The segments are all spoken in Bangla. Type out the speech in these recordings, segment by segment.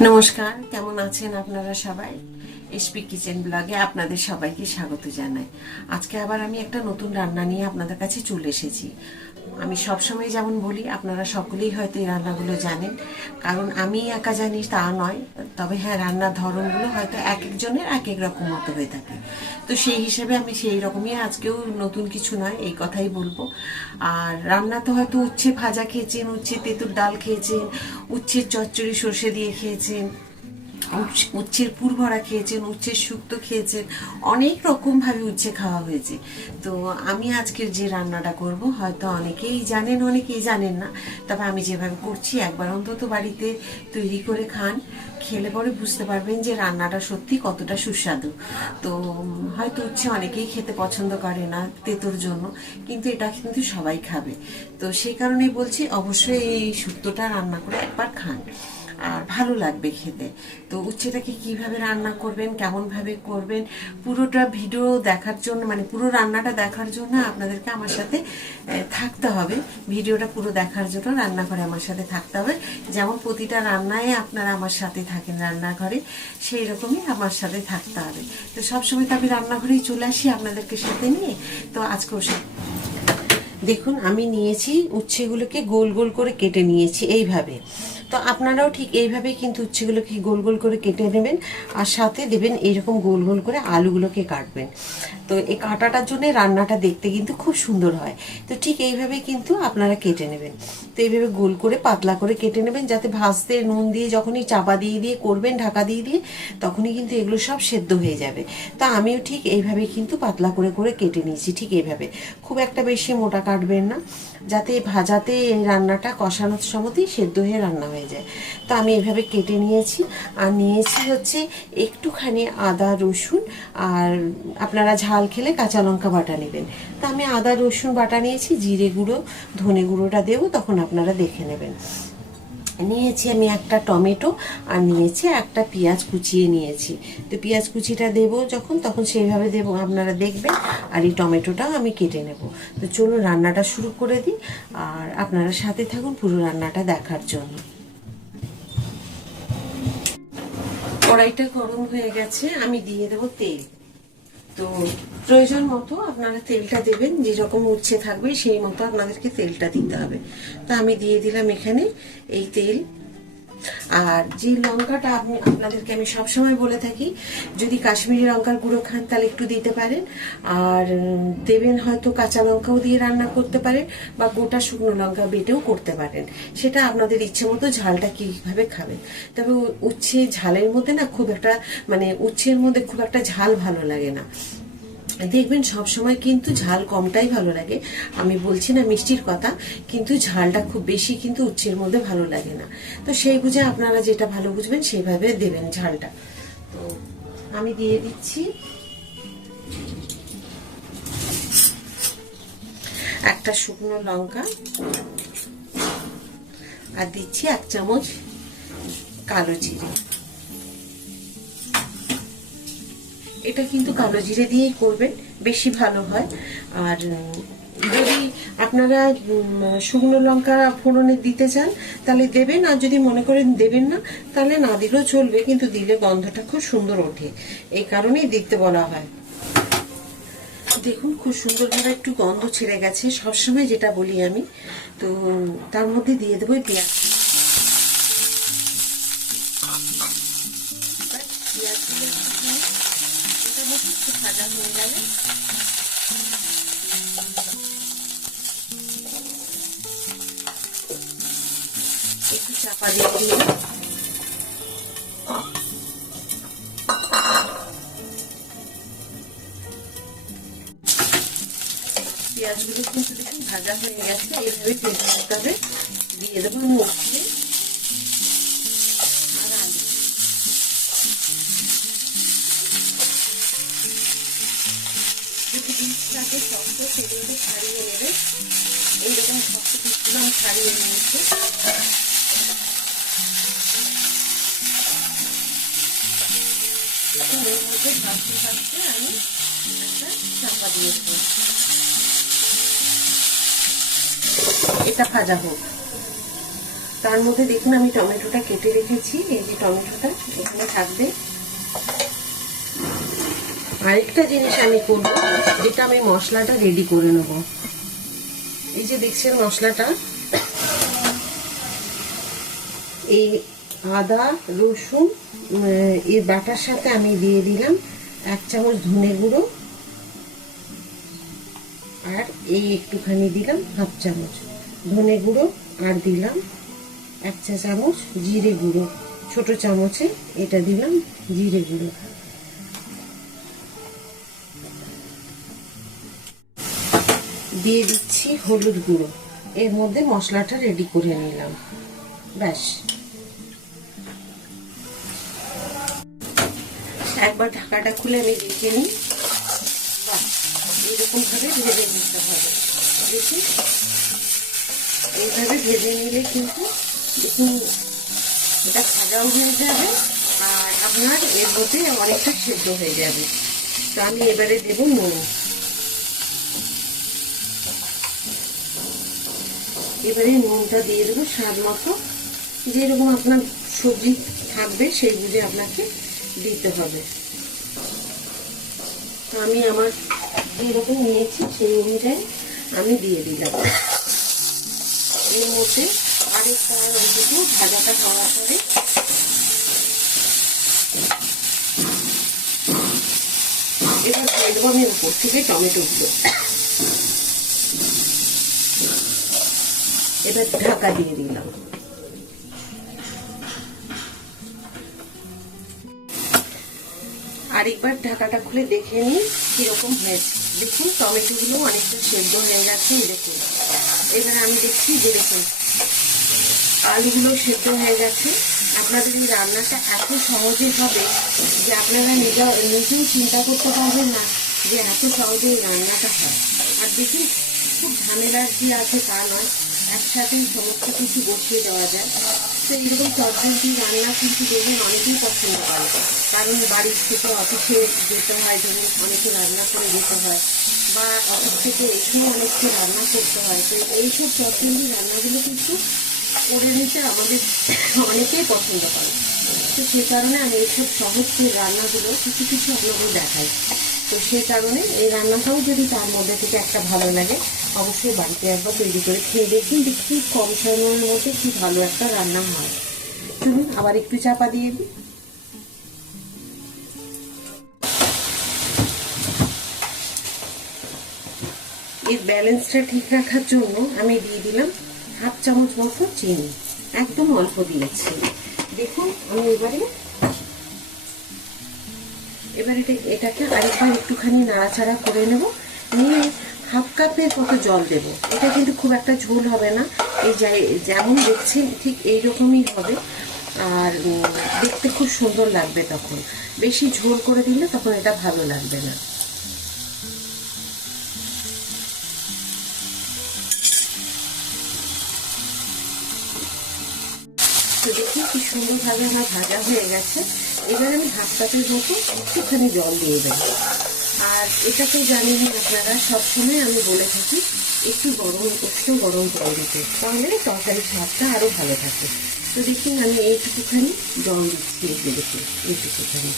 নমস্কার কেমন আছেন আপনারা সবাই? এসপি কিচেন ব্লগে আপনাদের সবাইকে স্বাগত জানাই। আজকে আবার আমি একটা নতুন রান্না নিয়ে আপনাদের কাছে চলে এসেছি। আমি সবসময় যেমন বলি, আপনারা সকলেই হয়তো এই রান্নাগুলো জানেন। কারণ আমি একা জানি তা নয়, তবে হ্যাঁ রান্নার ধরনগুলো হয়তো এক একজনের এক এক রকম মতো হয়ে থাকে। তো সেই হিসেবে আমি সেই রকমই আজকেও নতুন কিছু নয়, এই কথাই বলব। আর রান্না তো হয়তো উচ্ছে ভাজা খেয়েছেন, উচ্ছে তেঁতুর ডাল খেয়েছেন উচ্ছের চচ্চড়ি সর্ষে দিয়ে খেয়েছেন উচ্ছের পুর ভরা খেয়েছেন, উচ্ছের শুক্তো খেয়েছেন, অনেক রকম ভাবে উচ্ছে খাওয়া হয়েছে। তো আমি আজকের যে রান্নাটা করব, হয়তো অনেকেই জানেন অনেকেই জানেন না, তবে আমি যেভাবে করছি, একবার অন্তত বাড়িতে তৈরি করে খান, খেলে পরে বুঝতে পারবেন যে রান্নাটা সত্যি কতটা সুস্বাদু। তো হয়তো উচ্ছে অনেকেই খেতে পছন্দ করে না তেতোর জন্য, কিন্তু এটা কিন্তু সবাই খাবে। তো সেই কারণেই বলছি, অবশ্যই এই শুক্তোটা রান্না করে একবার খান। ভালো লাগবে খেতে। তো উচ্ছেটাকে কীভাবে রান্না করবেন কেমন ভাবে করবেন, পুরোটা ভিডিও দেখার জন্য মানে পুরো রান্নাটা দেখার জন্য আপনাদেরকে আমার সাথে থাকতে হবে। ভিডিওটা পুরো দেখার জন্য রান্নাঘরে আমার সাথে থাকতে হবে। যেমন প্রতিটা রান্নায় আপনারা আমার সাথে থাকেন রান্নাঘরে, সেই রকমই আমার সাথে থাকতে হবে। তো সবসময় তো আমি রান্নাঘরেই চলে আসি আপনাদেরকে সাথে নিয়ে। তো আজকেও দেখুন আমি নিয়েছি, উচ্ছেগুলোকে গোল গোল করে কেটে নিয়েছি এইভাবে। তো আপনারাও ঠিক এইভাবে কিন্তু উচ্ছেগুলোকে গোল গোল করে কেটে নেবেন আর সাথে দেবেন এইরকম গোল গোল করে আলুগুলোকে কাটবেন। তো এই কাটাটার জন্য রান্নাটা দেখতে কিন্তু খুব সুন্দর হয়। তো ঠিক এইভাবে কিন্তু আপনারা কেটে নেবেন। তো এইভাবে গোল করে পাতলা করে কেটে নেবেন যাতে ভাজতে নুন দিয়ে যখনই চাপা দিয়ে দিয়ে করবেন, ঢাকা দিয়ে দিয়ে, তখনই কিন্তু এগুলো সব সেদ্ধ হয়ে যাবে। তা আমিও ঠিক এইভাবে কিন্তু পাতলা করে করে কেটে নিয়েছি ঠিক এইভাবে। খুব একটা বেশি মোটা কাটবেন না। যাতে ভাজাতে এই রান্নাটা কষানোর সময়তেই সেদ্ধ হয়ে রান্না হয়ে যায় তো আমি এভাবে কেটে নিয়েছি। আর নিয়েছি হচ্ছে একটুখানি আদা, রসুন আর আপনারা ঝাল খেলে কাঁচা লঙ্কা বাটা নেবেন। তা আমি আদা, রসুন বাটা নিয়েছি, জিরে গুঁড়ো, ধনে গুঁড়োটা দেবো, তখন আপনারা দেখে নেবেন। নিয়েছি আমি একটা টমেটো আর নিয়েছি একটা পেঁয়াজ কুচিয়ে নিয়েছি। তো পেঁয়াজ কুচিটা দেবো যখন, তখন সেইভাবে দেবো, আপনারা দেখবেন। আর এই টমেটোটাও আমি কেটে নেব। তো চলুন রান্নাটা শুরু করে দিই। আর আপনারা সাথে থাকুন পুরো রান্নাটা দেখার জন্য। কড়াইটা গরম হয়ে গেছে, আমি দিয়ে দেবো তেল। তো প্রয়োজন মতো আপনারা তেলটা দেবেন যে রকম উচ্ছে থাকবে সেই মতো আপনাদেরকে তেলটা দিতে হবে। তো আমি দিয়ে দিলাম এখানে এই তেল। আর যে লঙ্কাটা আপনি আপনাদেরকে আমি সবসময় বলে থাকি, যদি কাশ্মীরি লঙ্কার গুঁড়ো খান, তাহলে একটু দিতে পারেন। আর দেবেন হয়তো কাঁচা লঙ্কাও দিয়ে রান্না করতে পারেন, বা গোটা শুকনো লঙ্কা বেটেও করতে পারেন। সেটা আপনাদের ইচ্ছে মতো ঝালটা কীভাবে খাবেন। তবে উচ্ছে ঝালের মধ্যে না খুব একটা মানে উচ্ছের মধ্যে খুব একটা ঝাল ভালো লাগে না। দেখবেন সব সময় কিন্তু ঝাল কমটাই ভালো লাগে। আমি বলছি না মিষ্টির কথা, কিন্তু ঝালটা খুব বেশি কিন্তু উচ্ছের মধ্যে ভালো লাগে না। তো সেই বুঝে আপনারা যেটা ভালো বুঝবেন সেইভাবে দেবেন ঝালটা। তো আমি দিয়ে দিচ্ছি। একটা শুকনো লঙ্কা, আর দিচ্ছি এক চামচ কালো জিরে। এটা কিন্তু কালো জিরে দিয়েই করবেন, বেশি ভালো হয়। আর যদি আপনারা শুকনো লঙ্কা ফোড়নে দিতে চান, তাহলে দেবেন, আর যদি মনে করেন দেবেন না, তাহলে না দিলেও চলবে, কিন্তু দিলে গন্ধটা খুব সুন্দর ওঠে। এই কারণেই দিতে বলা হয়। দেখুন, খুব সুন্দরভাবে একটু গন্ধ ছেড়ে গেছে, সবসময় যেটা বলি আমি। তো, তার মধ্যে দিয়ে দেবো পেঁয়াজ। পেঁয়াজগুলো একটু একটু ভাজা হয়ে গেলে একটু চাপা দিয়ে দিলাম পেঁয়াজগুলো কিন্তু দেখুন ভাজা হয়ে গেছে এইভাবে নিতে দিয়ে দেবো মুখে। মধ্যে ভাজতে ভাজতে আমি একটা চাপা দিয়ে দেবো এটা ভাজা হোক। তার মধ্যে দেখুন, আমি টমেটোটা কেটে রেখেছি। এই যে টমেটোটা এখানে থাকবে। আরেকটা জিনিস আমি করব, যেটা আমি মশলাটা রেডি করে নেব। এই যে দেখছেন মশলাটা? এই আদা, রসুন এই বাটার সাথে আমি দিয়ে দিলাম এক চামচ ধনে গুঁড়ো। আর এই একটুখানি দিলাম হাফ চামচ ধনে গুঁড়ো আর দিলাম এক চা চামচ জিরে গুঁড়ো। ছোট চামচে এটা দিলাম জিরে গুঁড়ো। দিয়ে দিচ্ছি হলুদ গুঁড়ো। এর মধ্যে মশলাটা রেডি করে নিলাম। ব্যাস। একবার ঢাকাটা খুলে আমি দেখে নিই। বাহ এরকম ভাবে ভেজে নিতে হবে। দেখি। এইভাবে ভেজে নিলে কিন্তু দেখুন এটা ভাজাও হয়ে যাবে আর আপনার এর মধ্যে অনেকটা সেদ্ধ হয়ে যাবে। তো আমি এবারে দেব নুন এবারে নুনটা দিয়ে দেবো স্বাদ মতো। যেরকম আপনার সবজি থাকবে সেই বুঝে আপনাকে দিতে হবে। আমি আমার যেরকম নিয়েছি সেই অনুযায়ী আমি দিয়ে দিলাম। এর মধ্যে আরেকটা ওইটুকু ভাজাটা হওয়ার পরে এবার দিয়ে দেবো আমি উপর থেকে টমেটোগুলো এবার ঢাকা দিয়ে দিলাম। আরেকবার ঢাকাটা খুলে দেখে নিই কীরকম হয়েছে। দেখুন, টমেটোগুলো অনেকটা সেদ্ধ হয়ে গেছে দেখুন। এবার আমি দেখছি যে দেখুন, আলুগুলো সেদ্ধ হয়ে গেছে। আপনাদের এই রান্নাটা এত সহজে হবে যে আপনারা নিজে নিজেও চিন্তা করতে পারবেন না যে এত সহজে এই রান্নাটা হয়। আর দেখুন, খুব ঝামেলার কি আছে তা নয়, একসাথেই সমস্ত কিছু বসিয়ে দেওয়া যায়। তো এইরকম চটজলদি রান্না কিন্তু দেখবেন, অনেকেই পছন্দ করে। কারণ বাড়ির থেকে অফিসে যেতে হয় ধরুন অনেকে রান্না করে যেতে হয়, বা অফিস থেকে এসেও অনেককে রান্না করতে হয়। তো এইসব চটজলদি রান্নাগুলো কিন্তু করে নিতে আমাদের অনেকেই পছন্দ করে। তো সে কারণে আমি এইসব সহজ রান্নাগুলো, কিছু কিছু আপনাদের দেখাই। তো সেই কারণে এই রান্নাটাও যদি তার মধ্যে থেকে একটা ভালো লাগে অবশ্যই বাড়িতে একবার তৈরি করে খেয়ে দেখুন যে খুব কম সময়ের মধ্যে কি ভালো একটা রান্না হয়। চলুন আবার একটু চাপা দিয়ে দিই। এর ব্যালেন্সটা ঠিক রাখার জন্য আমি দিয়ে দিলাম হাফ চামচ মতো চিনি। একদম অল্প দিয়েছি। দেখুন, আমি এবারে এবার এটা এটাকে আরেকবার একটুখানি নাড়াচাড়া করে নেব। নিয়ে হাফ কাপের মতো জল দেব। এটা কিন্তু খুব একটা ঝোল হবে না। এই যেমন দেখছেন ঠিক এই রকমই হবে। আর দেখতে খুব সুন্দর লাগবে তখন। বেশি ঝোল করে দিলে তখন এটা ভালো লাগবে না। তো দেখি কি সুন্দরভাবে আমার ভাজা হয়ে গেছে। এবার আমি হাফ কাপের মতো একটুখানি জল দিয়ে দেবো। আর এটা তো জানেনই আপনারা, সবসময় আমি বলে থাকি, একটু গরম একটু গরম জল দিতে, তাহলে তরকারির স্বাদটা আরও ভালো থাকে। তো দেখুন, আমি এইটুকুখানি জল দিচ্ছি যে এইটুকুখানি।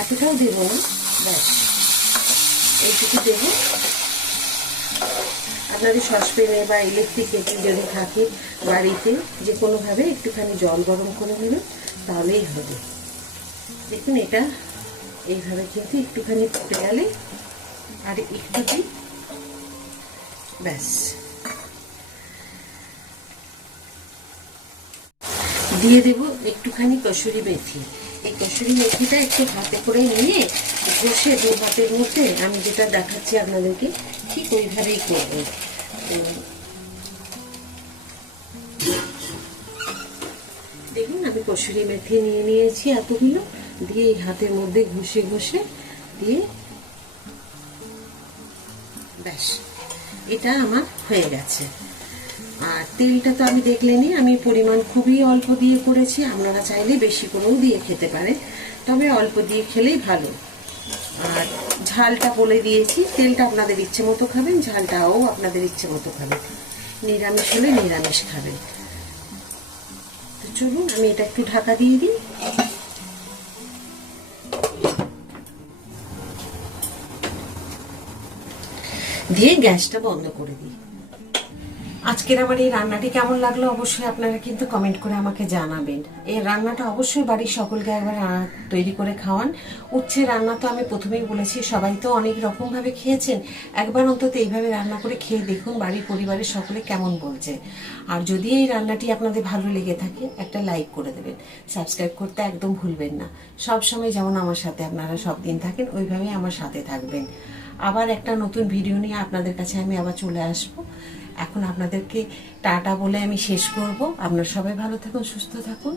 এতটাও দেবো না, ব্যাস। এইটুকু দেবো। আপনাদের সসপেনে বা ইলেকট্রিক কেটলি যদি থাকে বাড়িতে যে কোনোভাবে একটুখানি জল গরম করে নেবেন তাহলেই হবে। দেখুন, এটা এইভাবে কিন্তু একটুখানি ফুটে গেলে আর একটু দিই ব্যাস। দিয়ে দেব একটুখানি কসুরি মেথি। এই কসুরি মেথিটা একটু হাতে করে নিয়ে ঘষে দু হাতের মধ্যে আমি যেটা দেখাচ্ছি আপনাদেরকে, ঠিক ওইভাবেই করব। দেখুন, আমি কসুরি মেথি নিয়ে নিয়েছি এতগুলো। দিয়ে এই হাতের মধ্যে ঘষে ঘষে দিয়ে ব্যাস, এটা আমার হয়ে গেছে। আর তেলটা তো আমি দেখলেনি আমি পরিমাণ খুবই অল্প দিয়ে করেছি, আপনারা চাইলে বেশি করেও দিয়ে খেতে পারেন, তবে অল্প দিয়ে খেলেই ভালো। আর ঝালটা বলে দিয়েছি, তেলটা আপনাদের ইচ্ছে মতো খাবেন, ঝালটাও আপনাদের ইচ্ছে মতো খাবেন। নিরামিষ হলে নিরামিষ খাবেন। তো চলুন, আমি এটা একটু ঢাকা দিয়ে দিই। দিয়ে গ্যাসটা বন্ধ করে দিই। আজকের আমার এই রান্নাটি কেমন লাগল অবশ্যই আপনারা কিন্তু কমেন্ট করে আমাকে জানাবেন। এই রান্নাটা অবশ্যই বাড়ির সকলকে একবার তৈরি করে খাওয়ান। উচ্ছে রান্না তো আমি প্রথমেই বলেছি, সবাই তো অনেক রকমভাবে খেয়েছেন। একবার অন্তত এইভাবে রান্না করে খেয়ে দেখুন বাড়ির পরিবারের সকলে কেমন বলছে। আর যদি এই রান্নাটি আপনাদের ভালো লেগে থাকে, একটা লাইক করে দেবেন। সাবস্ক্রাইব করতে একদম ভুলবেন না। সব সময় যেমন আমার সাথে আপনারা সব দিন থাকেন, ওইভাবেই আমার সাথে থাকবেন। আবার একটা নতুন ভিডিও নিয়ে আপনাদের কাছে আমি আবার চলে আসব। এখন আপনাদেরকে টাটা বলে আমি শেষ করব। আপনারা সবাই ভালো থাকুন, সুস্থ থাকুন।